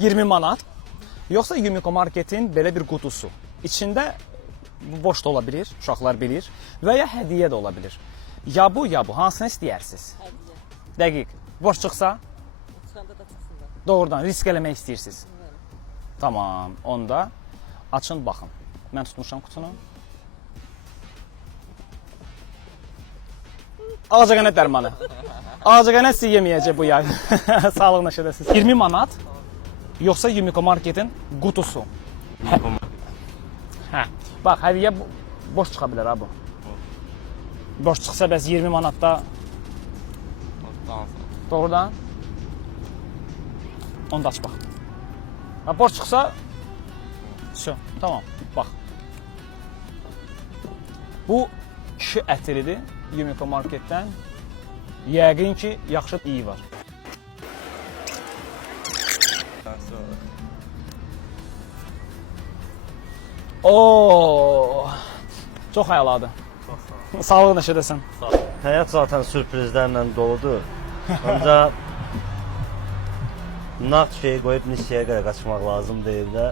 20 manat. Yoxsa Yumiko Marketin belə bir qutusu. İçində boş da ola bilir, uşaqlar bilir və ya hədiyyə də ola bilir. Ya bu, ya bu. Hansını istəyirsiniz? Hədiyyə. Dəqiq. Boş çıxsa? Çıxanda da çıxsın da. Doğrudan risk eləmək istəyirsiniz. Tamam, onda açın, baxın. Mən tutmuşam qutunu. Ağcaqanad dərmanı. Ağcaqanad sizi yeməyəcək bu yay. Sağlığına şədəsiz. 20 manat yoxsa Yumiko Marketin qutusu. Hə. Bax, hədiyyə boş çıxa bilər ha bu. Boş çıxsa bəs 20 manatda doğrudan onu da aç bax. Ha, boş çıxsa şu, tamam, bax. Bu kişi ətiridir Yumiko Marketdən. Yəqin ki, yaxşı iyi var. Oo, çox əladır. Sağlığına şədəsən. Həyat zaten sürprizlərlə doludur. Ancaq nağd şeyi qoyub nisiyəyə qədər qaçmaq lazım deyil də.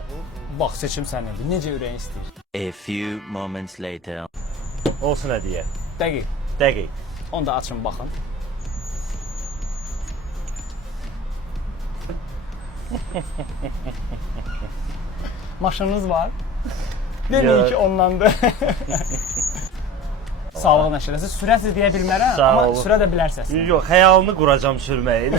Bax, seçim sənindir. Necə ürəyin istəyir? A few moments later. Olsun hədiyyə. Dəqiq. Dəqiq. Onu da açın, baxın. Maşınınız var. Deməyin ki, ondandır. Sağlığına şərəsi. Sürəsiz deyə bilmərəm, Sağ amma olun. sürə də bilərsiniz. Yox, xəyalını quracam sürməyin.